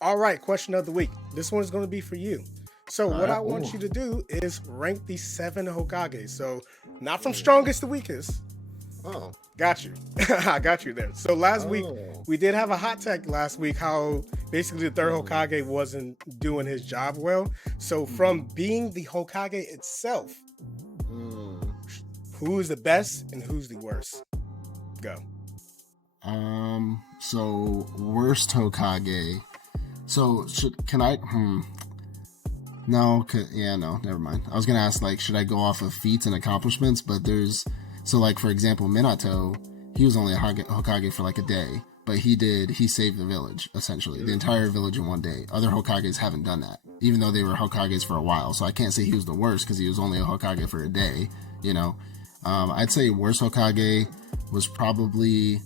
All right, question of the week. This one is going to be for you. So, All what right. I want Ooh. you to do is rank the 7 Hokage. So, not from Mm. strongest to weakest. Oh. Got you. I got you there. So, last week, Oh. we did have a hot take last week how basically the third Mm. Hokage wasn't doing his job well. So, Mm. from being the Hokage itself, Mm. who is the best and who's the worst? Go. So worst Hokage. So can I? No. Yeah. No. Never mind. I was gonna ask like, should I go off of feats and accomplishments? But so like for example, Minato, he was only a Hokage for like a day, but he saved the village essentially, the entire village in one day. Other Hokages haven't done that, even though they were Hokages for a while. So I can't say he was the worst because he was only a Hokage for a day. You know, I'd say worst Hokage was probably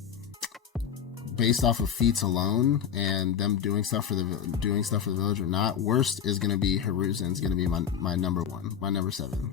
based off of feats alone and them doing stuff for the village or not. Worst is going to be Hiruzen's going to be my number one, my number seven.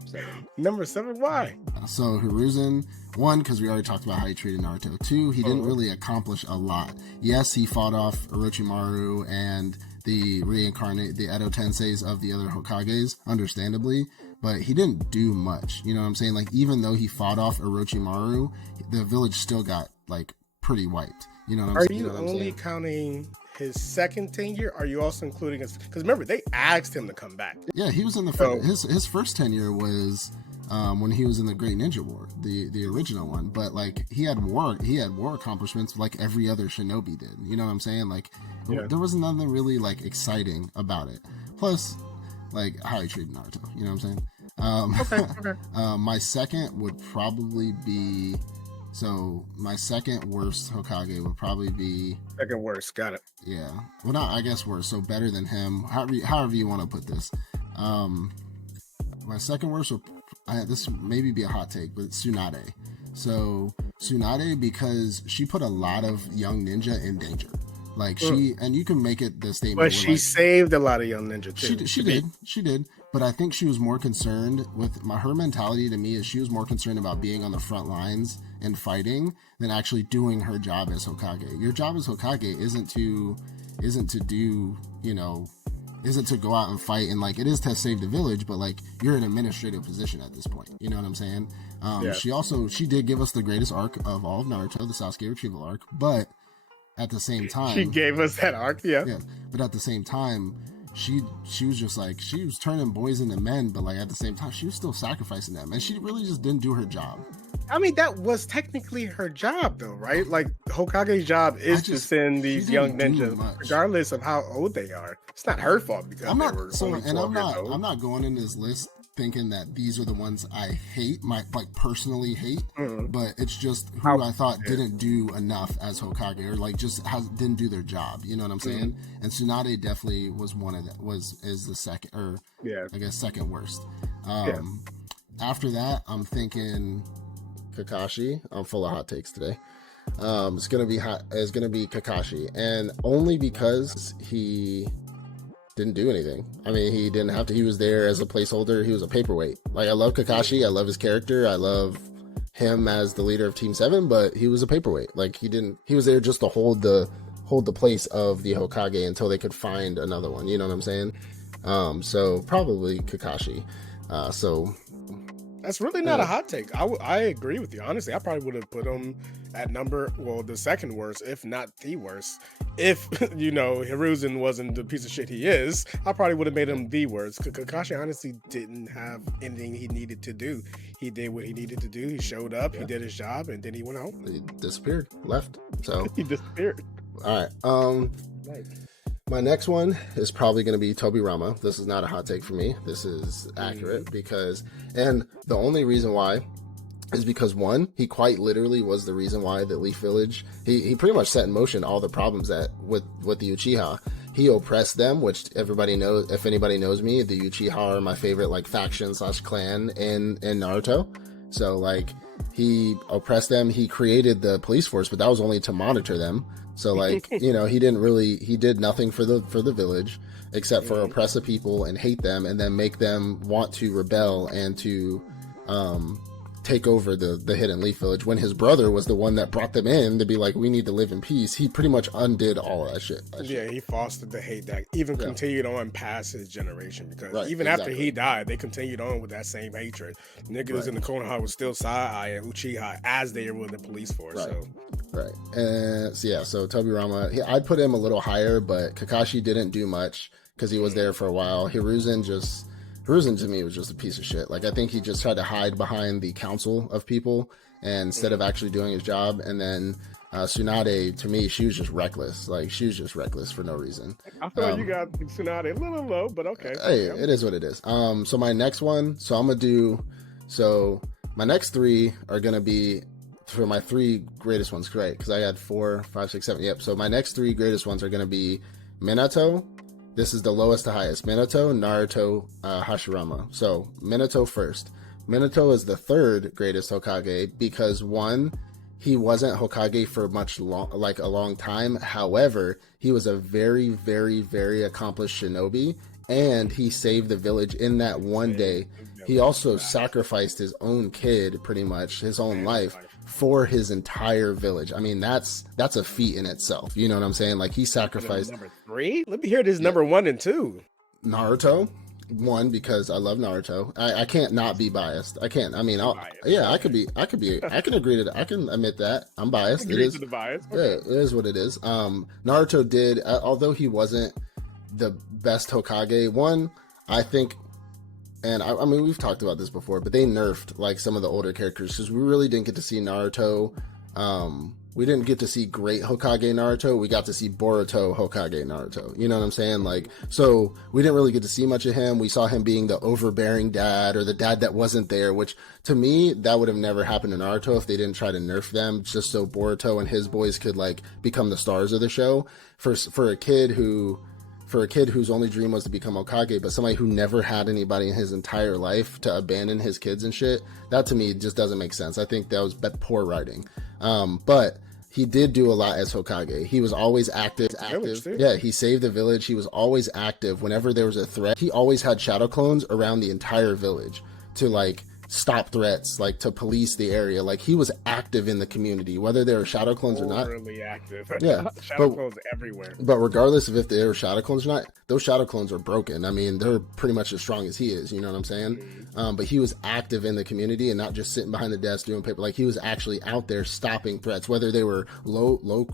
Number 7, why? So Hiruzen, one, because we already talked about how he treated Naruto. Two, he didn't really accomplish a lot. Yes, he fought off Orochimaru and the Edo Tenseis of the other Hokages, understandably, but he didn't do much. You know what I'm saying? Like, even though he fought off Orochimaru, the village still got like pretty wiped. You know what I'm Are saying? you only counting his second tenure? Are you also including his? Because remember, they asked him to come back. Yeah, he was in the his first tenure was when he was in the Great Ninja War, the original one. But like he had war accomplishments like every other shinobi did. You know what I'm saying? Like there was nothing really like exciting about it. Plus, like how he treated Naruto. You know what I'm saying? Okay. My second would probably be. So my second worst Hokage would probably be Second worst. Got it. yeah. Well, not I guess worst. So better than him. However you want to put this. My second worst would this maybe be a hot take, but it's Tsunade. So Tsunade because she put a lot of young ninja in danger. Like and you can make it the statement. But she saved a lot of young ninja too. She did. But I think she was more concerned with her mentality to me is she was more concerned about being on the front lines and fighting than actually doing her job as Hokage. Your job as Hokage isn't to do, isn't to go out and fight, and like it is to save the village, but like you're in an administrative position at this point. You know what I'm saying? She did give us the greatest arc of all of Naruto, the Sasuke retrieval arc, but at the same time, she gave us that arc, yeah. But at the same time, she was just like she was turning boys into men, but like at the same time, she was still sacrificing them, and she really just didn't do her job. I mean, that was technically her job, though, right? Like Hokage's job is to send these young ninjas, regardless of how old they are. It's not her fault because I'm they not were so, only 12 and years old. I'm not going in this list thinking that these are the ones I hate, personally hate, but it's just who I thought didn't do enough as Hokage or like just didn't do their job. You know what I'm saying? And Tsunade definitely was one of that. Is the second, or I guess second worst. After that, I'm thinking Kakashi. I'm full of hot takes today. It's gonna be Kakashi, and only because he didn't do anything. I mean, he didn't have to. He was there as a placeholder. He was a paperweight. Like I love Kakashi. I love his character. I love him as the leader of Team 7, but he was a paperweight. Like he was there just to hold the place of the Hokage until they could find another one. You know what I'm saying? So probably Kakashi. That's really not a hot take. I agree with you. Honestly, I probably would have put him at the second worst, if not the worst. If, Hiruzen wasn't the piece of shit he is, I probably would have made him the worst. Kakashi honestly didn't have anything he needed to do. He did what he needed to do. He showed up, he did his job, and then he went home. He disappeared, left. So he disappeared. All right. My next one is probably going to be Tobirama. This is not a hot take for me. This is accurate and the only reason why is because one, he quite literally was the reason why the Leaf Village, he pretty much set in motion all the problems that with the Uchiha. He oppressed them, which everybody knows. If anybody knows me, the Uchiha are my favorite like faction/clan in Naruto. So like he oppressed them. He created the police force, but that was only to monitor them. So like, he did nothing for the village except for oppress the people and hate them and then make them want to rebel and to take over the Hidden Leaf Village when his brother was the one that brought them in to be like, we need to live in peace. He pretty much undid all of that shit. He fostered the hate that even continued on past his generation, because even exactly. after he died, they continued on with that same hatred. Niggas in the Konoha was still Side-Eye and Uchiha as they were the police force. And so Tobirama, I'd put him a little higher, but Kakashi didn't do much because he was there for a while. Hiruzen to me was just a piece of shit. Like, I think he just tried to hide behind the council of people and instead of actually doing his job. And then Tsunade, to me, she was just reckless. Like, she was just reckless for no reason. I feel like you got Tsunade a little low, but okay. Hey, it is what it is. So my next one, my next three are going to be for my three greatest ones, correct? Because I had 4, 5, 6, 7. Yep. So my next three greatest ones are going to be Minato. This is the lowest to highest. Minato, Naruto, Hashirama. So Minato first. Minato is the third greatest Hokage because, one, he wasn't Hokage for a long time. However, he was a very, very, very accomplished shinobi, and he saved the village in that one day. He also sacrificed his own kid, pretty much his own life, for his entire village. I mean, that's a feat in itself. You know what I'm saying? Like, he sacrificed. Number 3? Let me hear this number 1 and 2. Naruto. 1, because I love Naruto. I can't not be biased. I can't. I mean, I can agree to that. I can admit that I'm biased. It is the bias. Okay. Yeah, it is what it is. Naruto did, although he wasn't the best Hokage. One, I think, and I mean, we've talked about this before, but they nerfed like some of the older characters because we really didn't get to see Naruto. We didn't get to see great Hokage Naruto. We got to see Boruto Hokage Naruto. You know what I'm saying? Like, so we didn't really get to see much of him. We saw him being the overbearing dad or the dad that wasn't there, which to me, that would have never happened to Naruto if they didn't try to nerf them just so Boruto and his boys could like become the stars of the show. For a kid whose only dream was to become Hokage, but somebody who never had anybody in his entire life to abandon his kids and shit, that to me just doesn't make sense. I think that was poor writing. But he did do a lot as Hokage. He was always active. Yeah, he saved the village. He was always active. Whenever there was a threat, he always had shadow clones around the entire village to like stop threats, like to police the area. Like, he was active in the community, whether there were shadow clones or not. Really active. Yeah, shadow clones everywhere. But regardless of if there were shadow clones or not, those shadow clones are broken. I mean, they're pretty much as strong as he is. You know what I'm saying? Mm-hmm. But he was active in the community and not just sitting behind the desk doing paper. Like, he was actually out there stopping threats, whether they were low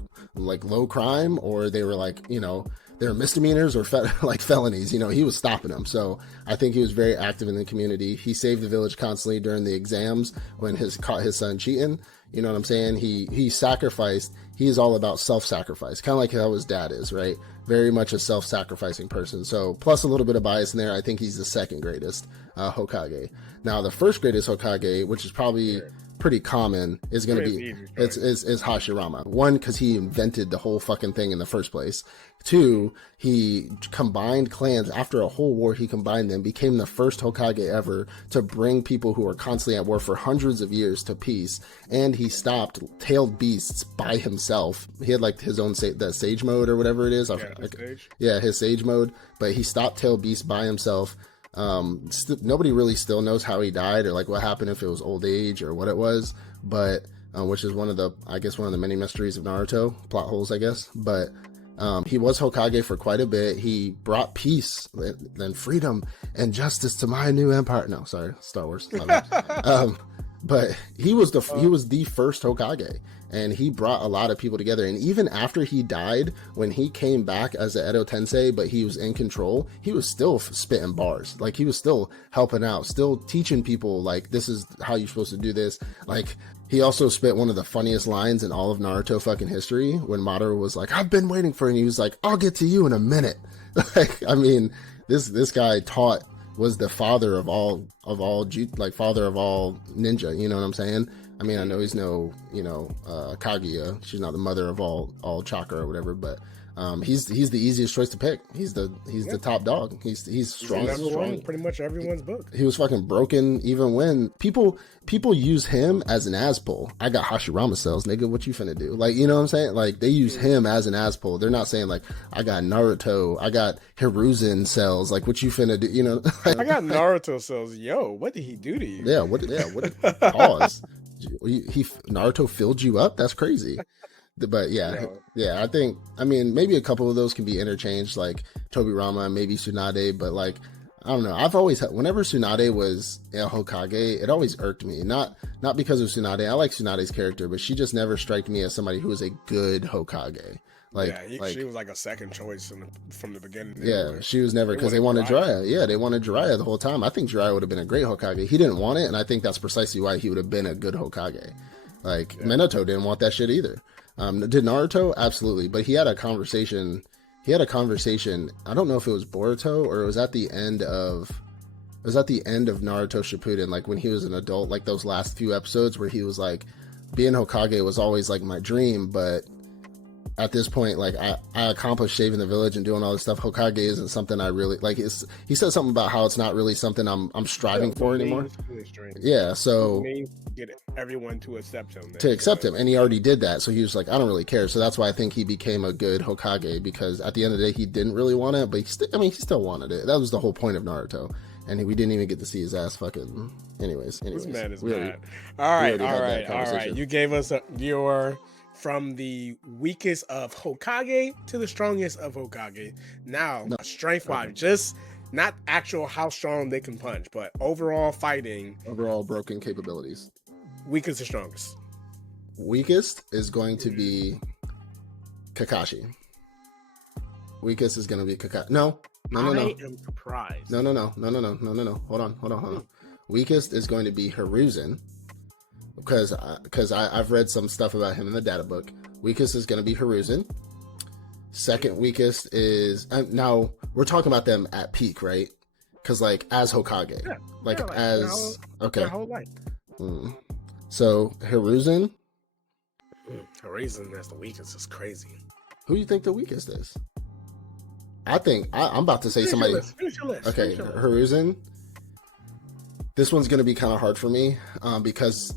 crime or they were like, you know, they're misdemeanors or like felonies. You know, he was stopping them. So I think he was very active in the community. He saved the village constantly during the exams when caught his son cheating. You know what I'm saying? He sacrificed. He is all about self-sacrifice, kind of like how his dad is, right? Very much a self-sacrificing person. So plus a little bit of bias in there, I think he's the second greatest Hokage. Now the first greatest Hokage, which is probably pretty common, is going to be is Hashirama. One, because he invented the whole fucking thing in the first place. Two, he combined clans after a whole war. He combined them, became the first Hokage ever to bring people who were constantly at war for hundreds of years to peace. And he stopped tailed beasts by himself. He had like his own the sage mode or whatever it is. His sage mode. But he stopped tailed beasts by himself. Nobody really still knows how he died or like what happened, if it was old age or what it was, but which is one of the many mysteries of Naruto, plot holes, I guess. But he was Hokage for quite a bit. He brought peace and freedom and justice to my new empire. No, sorry, Star Wars. But he was the first Hokage, and he brought a lot of people together. And even after he died, when he came back as the Edo Tensei, but he was in control, he was still spitting bars. Like, he was still helping out, still teaching people, like, this is how you're supposed to do this. Like, he also spit one of the funniest lines in all of Naruto fucking history when Madara was like, I've been waiting for you. And he was like, I'll get to you in a minute. Like, I mean, this guy was the father of all father of all ninja, you know what I'm saying? I mean, I know he's no, Kaguya. She's not the mother of all chakra or whatever, but He's the easiest choice to pick. He's the top dog. He's strong. He's number one in pretty much everyone's book. He was fucking broken even when people use him as an aspull. I got Hashirama cells, nigga. What you finna do? Like, you know what I'm saying? Like, they use him as an aspull. They're not saying like, I got Naruto, I got Hiruzen cells. Like, what you finna do? You know? I got Naruto cells. Yo, what did he do to you? Yeah. What? Pause. Naruto filled you up? That's crazy. But yeah, I mean, maybe a couple of those can be interchanged, like Tobirama, maybe Tsunade, but like, I don't know. I've always had, whenever Tsunade was a Hokage, it always irked me. Not because of Tsunade. I like Tsunade's character, but she just never struck me as somebody who was a good Hokage. Like, she was like a second choice from the beginning. Yeah, anyway. She was never, because they wanted Jiraiya. Yeah, they wanted Jiraiya the whole time. I think Jiraiya would have been a great Hokage. He didn't want it, and I think that's precisely why he would have been a good Hokage. Like, Minato didn't want that shit either. Did Naruto? Absolutely. But he had a conversation. I don't know if it was Boruto or it was at the end of Naruto Shippuden, like when he was an adult, like those last few episodes where he was like, being Hokage was always like my dream, but at this point, like I accomplished saving the village and doing all this stuff. Hokage isn't something I really like. He said something about how it's not really something I'm striving for anymore. Yeah, so get everyone to accept him. And he already did that, so he was like, I don't really care. So that's why I think he became a good Hokage, because at the end of the day, he didn't really want it, but he still wanted it. That was the whole point of Naruto, and we didn't even get to see his ass fucking. Anyways, this man is mad. All right. You gave us your. From the weakest of Hokage to the strongest of Hokage. Now, strength-wise, just not actual how strong they can punch, but overall fighting. Overall broken capabilities. Weakest or strongest? Weakest is going to be Kakashi. Weakest is going to be Kakashi. No. I am surprised. No. Hold on. Weakest is going to be Hiruzen. Because I've read some stuff about him in the data book. Weakest is going to be Hiruzen. Second weakest is... now, we're talking about them at peak, right? Because, like, as Hokage. Yeah, as... Okay. Their whole life. So, Hiruzen... Hiruzen as the weakest is crazy. Who do you think the weakest is? I think... I'm about to say somebody... Finish your list. Okay, Hiruzen... This one's going to be kind of hard for me because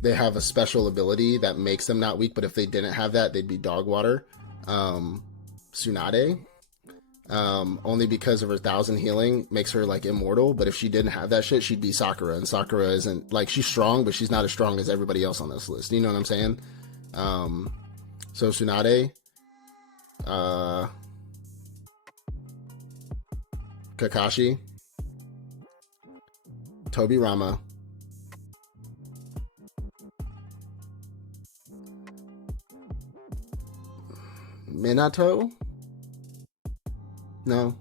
they have a special ability that makes them not weak, but if they didn't have that, they'd be dog water. Tsunade, only because of her 1,000 healing makes her like immortal, but if she didn't have that shit, she'd be Sakura, and Sakura isn't, like, she's strong, but she's not as strong as everybody else on this list. You know what I'm saying? So Tsunade, Kakashi, Tobirama, Minato. No,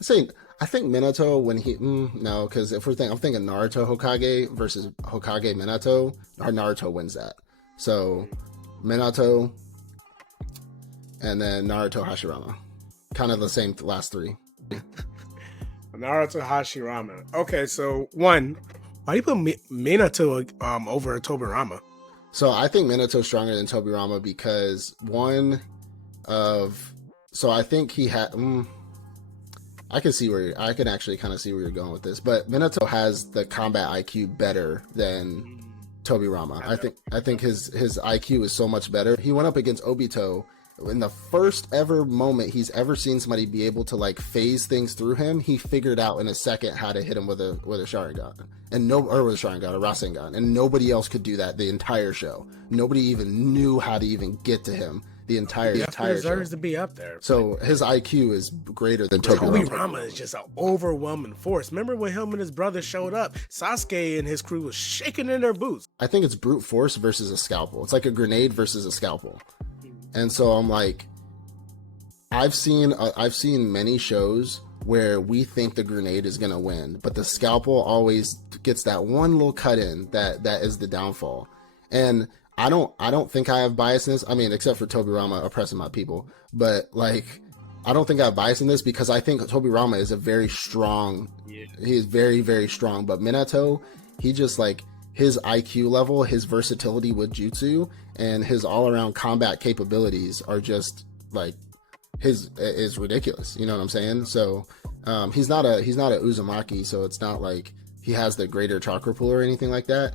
I think Minato when he no, because if I'm thinking Naruto Hokage versus Hokage Minato, Naruto wins that. So Minato, and then Naruto Hashirama, kind of the same last three. Naruto Hashirama. Okay, so one, why do you put Minato over Tobirama? So I think Minato's stronger than Tobirama because I think he had. I can actually kind of see where you're going with this, but Minato has the combat IQ better than Tobirama. I think his IQ is so much better. He went up against Obito. In the first ever moment he's ever seen somebody be able to like phase things through him, he figured out in a second how to hit him with a Sharingan, with a Rasengan, and nobody else could do that the entire show. Nobody even knew how to even get to him the entire deserves show. To be up there. So his IQ is greater than Tobirama. Tobirama is just an overwhelming force. Remember when him and his brother showed up? Sasuke and his crew was shaking in their boots. I think it's brute force versus a scalpel. It's like a grenade versus a scalpel. And so I'm like, I've seen many shows where we think the grenade is gonna win, but the scalpel always gets that one little cut in that is the downfall. And I don't think I have bias in this. I mean, except for Tobirama oppressing my people, but like, I don't think I have bias in this because I think Tobirama is a very strong. Yeah. He is very, very strong. But Minato, he just like. His IQ level, his versatility with jutsu, and his all-around combat capabilities are just like his is ridiculous. You know what I'm saying? So he's not a Uzumaki, so it's not like he has the greater chakra pool or anything like that.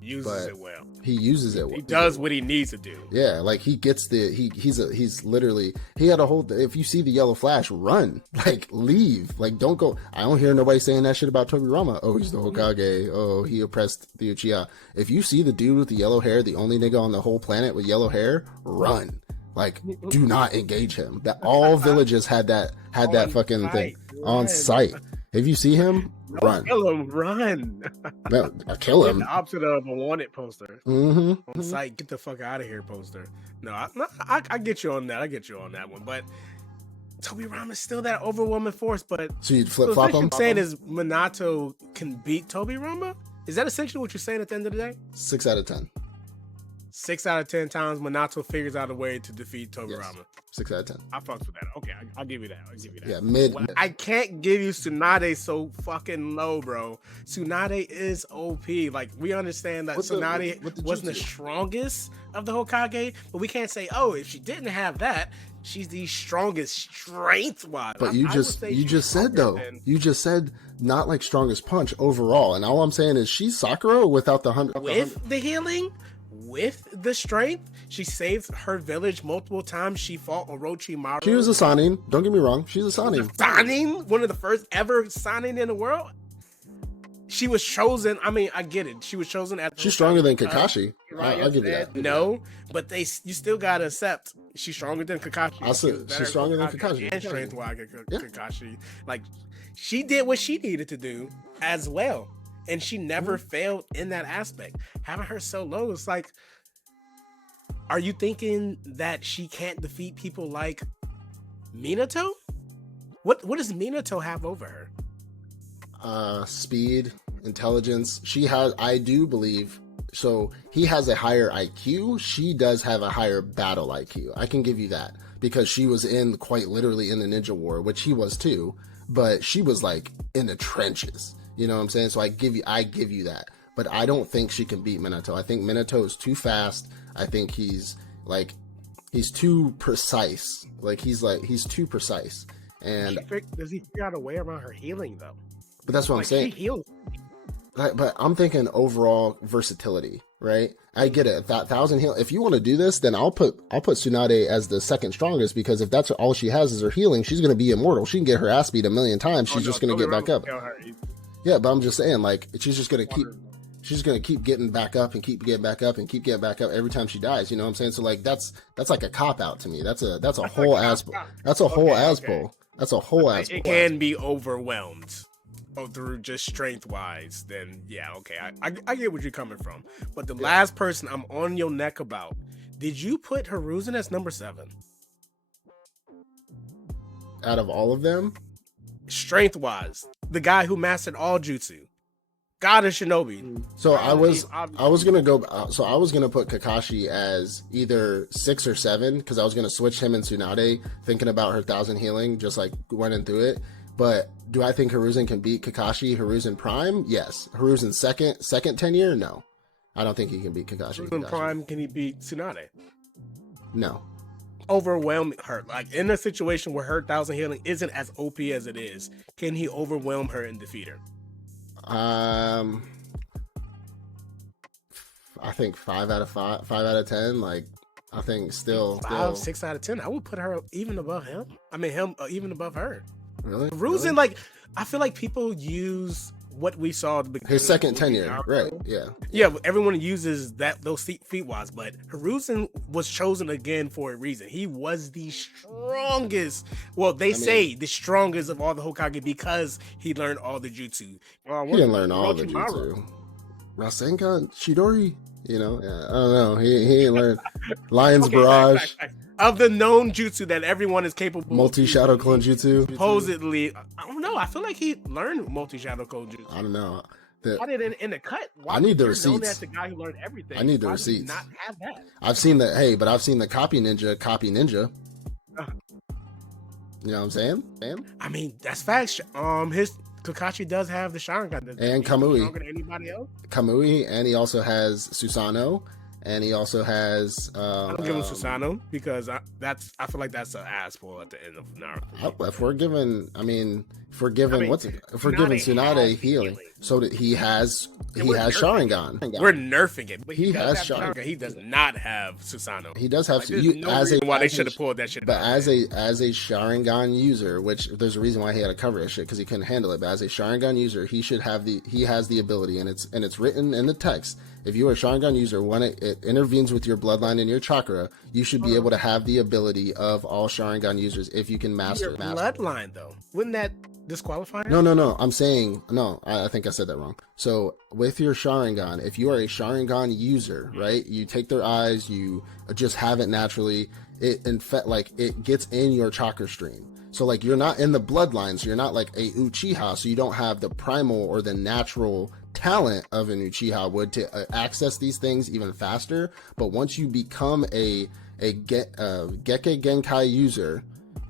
Uses it well. He uses it. He does what he needs to do. Yeah, like he gets he's literally, he had a whole, if you see the yellow flash, run, like leave, like don't go. I don't hear nobody saying that shit about Tobirama. Oh, he's the Hokage. Oh, he oppressed the Uchiha. If you see the dude with the yellow hair, the only nigga on the whole planet with yellow hair, run. Like, do not engage him. That all villages had that fucking thing on site. If you see him, run. Kill him, run. No, kill him. The opposite of a wanted poster. On site, get the fuck out of here poster. No, I get you on that. I get you on that one. But Tobirama's still that overwhelming force. But so you'd flip flop him? What you're saying is Minato can beat Tobirama? Is that essentially what you're saying at the end of the day? 6 out of 10. 6 out of 10 times Minato figures out a way to defeat Tobirama. Yes. 6 out of 10. I fucked with that. Okay, I'll give you that. Yeah, mid. I can't give you Tsunade so fucking low, bro. Tsunade is OP. Like, we understand that Tsunade wasn't the strongest of the Hokage, but we can't say, oh, if she didn't have that, she's the strongest strength-wise. But you just said though, you just said not like strongest punch overall, and all I'm saying is she's Sakura without the 100. With the healing, with the strength, she saved her village multiple times. She fought Orochimaru. She was a Sannin. Don't get me wrong. She's a Sannin. Sannin? One of the first ever Sannin in the world? She was chosen. I mean, I get it. She was chosen at. She's stronger than Kakashi. I'll give you that. No, but you still gotta accept she's stronger than Kakashi. She's stronger than Kakashi. And strength-wise, Kakashi. Like, she did what she needed to do as well. And she never failed in that aspect. Having her so low, it's like, are you thinking that she can't defeat people like Minato? What does Minato have over her? Speed, intelligence. She has, I do believe, so he has a higher IQ. She does have a higher battle IQ. I can give you that because she was quite literally in the Ninja War, which he was too, but she was like in the trenches. You know what I'm saying? So I give you that. But I don't think she can beat Minato. I think Minato is too fast. I think he's too precise. He's too precise. And does he figure out a way around her healing though? But that's what I'm saying. She heals. But I'm thinking overall versatility, right? I get it. That 1,000 heal. If you want to do this, then I'll put Tsunade as the second strongest, because if that's all she has is her healing, she's going to be immortal. She can get her ass beat 1,000,000 times. She's just going to get back up. Yeah, but I'm just saying, like, she's just going to keep getting back up and keep getting back up and keep getting back up every time she dies. You know what I'm saying? So like that's like a cop out to me. That's a whole ass. That's a whole ass bowl. That's a whole ass bowl. It can be overwhelmed. Through just strength wise, then yeah, okay, I get where you're coming from. But the last person I'm on your neck about, did you put Hiruzen as number 7? Out of all of them? Strength wise, the guy who mastered all jutsu, God of Shinobi. So I was gonna put Kakashi as either 6 or 7, because I was gonna switch him and Tsunade, thinking about her 1,000 healing, just like running through it. But do I think Hiruzen can beat Kakashi? Hiruzen Prime? Yes. Hiruzen second 10 year? No. I don't think he can beat Kakashi. Hiruzen Prime, can he beat Tsunade? No. Overwhelm her. Like, in a situation where her 1,000 healing isn't as OP as it is, can he overwhelm her and defeat her? I think 5 out of 5 out of 10. Like, I think still 6 out of 10. I would put her even above him. I mean, him even above her. Really? Hiruzen, like, I feel like people use what we saw at the beginning. His second tenure, right? Yeah. Yeah, everyone uses those feet wise, but Hiruzen was chosen again for a reason. He was the strongest. Well, they say the strongest of all the Hokage because he learned all the jutsu. He didn't learn all the jutsu. Rasengan, Chidori, I don't know. He ain't learned Lion's Barrage. Of the known jutsu that everyone is capable multi-shadow clone jutsu. Supposedly, I don't know. I feel like he learned multi-shadow clone jutsu. I don't know. I did in the cut. I need the receipts. As the guy who learned everything. I need the receipts. Not have that. I've seen the I've seen the copy ninja. You know what I'm saying? I mean, that's facts. His Kakashi does have the Sharingan. And Kamui. Stronger than anybody else. Kamui, and he also has Susanoo. and he also has. I don't give him Susanoo because I feel like that's an ass pull at the end of Naruto. If we're given, if we're given Tsunade healing, so that he has Sharingan. We're nerfing it, but he has Sharingan. He does not have Susanoo. He does have why they should have pulled that shit. But as a Sharingan user, which there's a reason why he had to cover his shit because he couldn't handle it. But as a Sharingan user, he has the ability, and it's written in the text. If you are a Sharingan user, when it intervenes with your bloodline and your chakra, you should be able to have the ability of all Sharingan users if you can master your bloodline, though. Wouldn't that disqualify him? No. I'm saying no. I think I said that wrong. So with your Sharingan, if you are a Sharingan user, right, you take their eyes, you just have it naturally. It gets in your chakra stream. So like you're not in the bloodline, so you're not like a Uchiha, so you don't have the primal or the natural talent of an Uchiha would to access these things even faster. But once you become a Gekke Genkai user,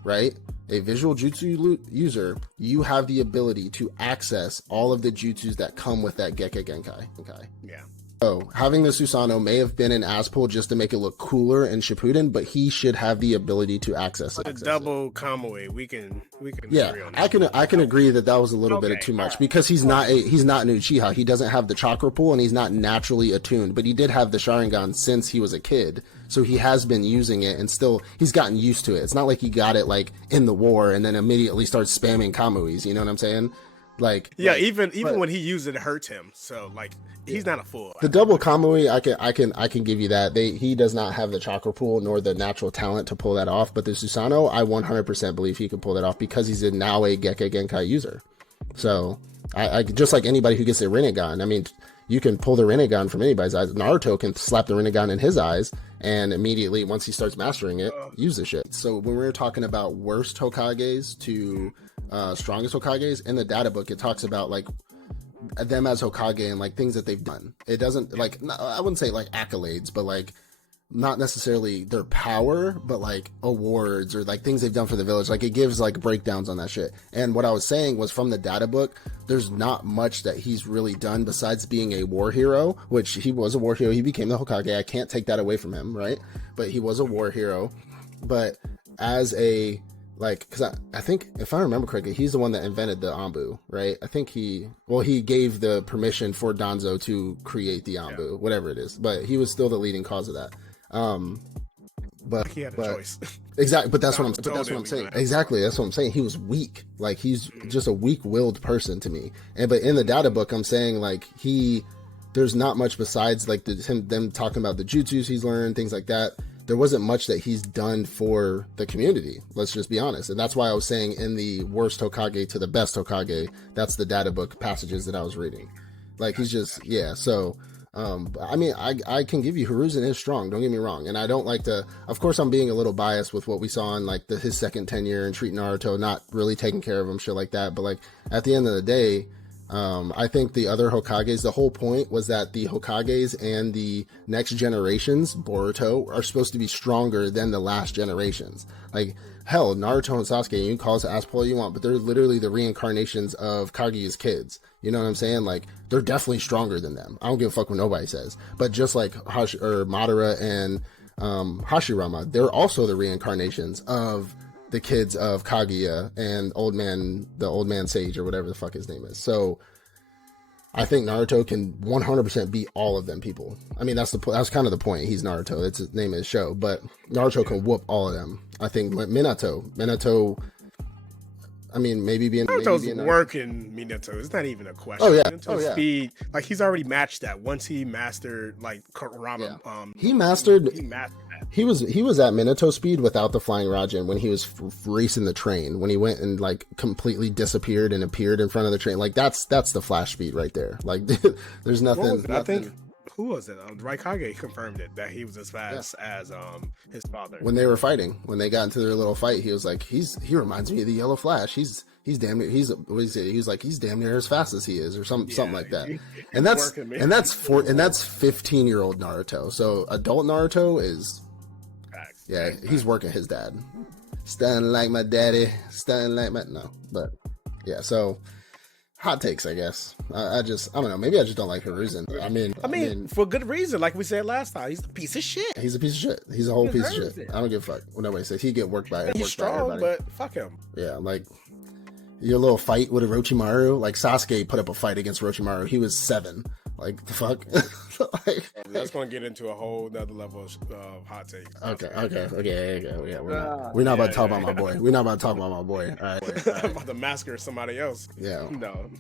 right, a visual jutsu user, you have the ability to access all of the jutsus that come with that Gekke Genkai. Okay. Yeah. So having the Susanoo may have been an ass pull just to make it look cooler in Shippuden, but he should have the ability to access it. The double Kamui, we can yeah, agree on that. I can agree that was a little bit of too much because he's not an Uchiha. He doesn't have the chakra pool and he's not naturally attuned, but he did have the Sharingan since he was a kid. So he has been using it and still he's gotten used to it. It's not like he got it like in the war and then immediately starts spamming Kamuis, you know what I'm saying? Even when he used it hurts him. So like he's not a fool. The double Kamui, I can give you that. He does not have the chakra pool nor the natural talent to pull that off. But the Susanoo, I 100% believe he could pull that off because he's now a Gekke Genkai user. So I just like anybody who gets a Rinnegan. You can pull the Rinnegan from anybody's eyes. Naruto can slap the Rinnegan in his eyes and immediately once he starts mastering it, use the shit. So when we were talking about worst Hokages to strongest Hokages in the data book, it talks about like them as Hokage and like things that they've done. It doesn't like, I wouldn't say like accolades, but like not necessarily their power, but like awards or like things they've done for the village. Like it gives like breakdowns on that shit. And what I was saying was from the data book, there's not much that he's really done besides being a war hero, which he was a war hero. He became the Hokage. I can't take that away from him, right? But he was a war hero. But as a because I think if I remember correctly, he's the one that invented the Anbu, right? I think he gave the permission for Danzo to create the Anbu, whatever it is. But he was still the leading cause of that. But he had a choice. Exactly, but that's what I'm saying. Exactly, that's what I'm saying. He was weak. Like he's just a weak-willed person to me. But in the data book, I'm saying like there's not much besides like them talking about the jutsus he's learned, things like that. There wasn't much that he's done for the community. Let's just be honest. And that's why I was saying in the worst Hokage to the best Hokage, that's the data book passages that I was reading. Like he's just, so, I can give you Hiruzen is strong. Don't get me wrong. And I don't like to, of course I'm being a little biased with what we saw in like his second tenure and treating Naruto, not really taking care of him, shit like that. But like at the end of the day, I think the other Hokages, the whole point was that the Hokages and the next generations, Boruto, are supposed to be stronger than the last generations. Like, hell, Naruto and Sasuke, you can call us ass all you want, but they're literally the reincarnations of Kaguya's kids. You know what I'm saying? Like, they're definitely stronger than them. I don't give a fuck what nobody says. But just like Madara and Hashirama, they're also the reincarnations of the kids of Kaguya and the old man Sage or whatever the fuck his name is. So I think Naruto can 100% beat all of them people. That's kind of the point. He's Naruto. That's the name of his show. But Naruto can whoop all of them. I think Minato, Naruto's working Minato. It's not even a question. Minato's speed, like he's already matched that once he mastered like Kurama. He mastered that. He was at Minato speed without the flying Rajan when he was racing the train. When he went and like completely disappeared and appeared in front of the train, like that's the flash speed right there. Like there's nothing. I think who was it? Raikage confirmed it that he was as fast as his father. When they were fighting, when they got into their little fight, he was like, he reminds me of the Yellow Flash. He's damn near he's damn near as fast as he is, or something like that. And that's 15-year-old Naruto. So adult Naruto is he's working his dad. Stunning like my daddy, stunning like my but yeah. So Hot takes, I guess. I don't know. Maybe I just don't like Hiruzen. I mean, for good reason. Like we said last time, he's a piece of shit. He's a piece of shit. He's a whole piece of shit. I don't give a fuck what nobody says. He get worked by. He's strong, but fuck him. Yeah, like your little fight with Orochimaru. Like Sasuke put up a fight against Orochimaru. He was 7. Like the fuck. Like, that's going to get into a whole nother level of hot takes. Okay. Yeah, we're not about to talk about my boy. We're not about to talk about my boy. All right. I'm about to massacre somebody else. Yeah. No.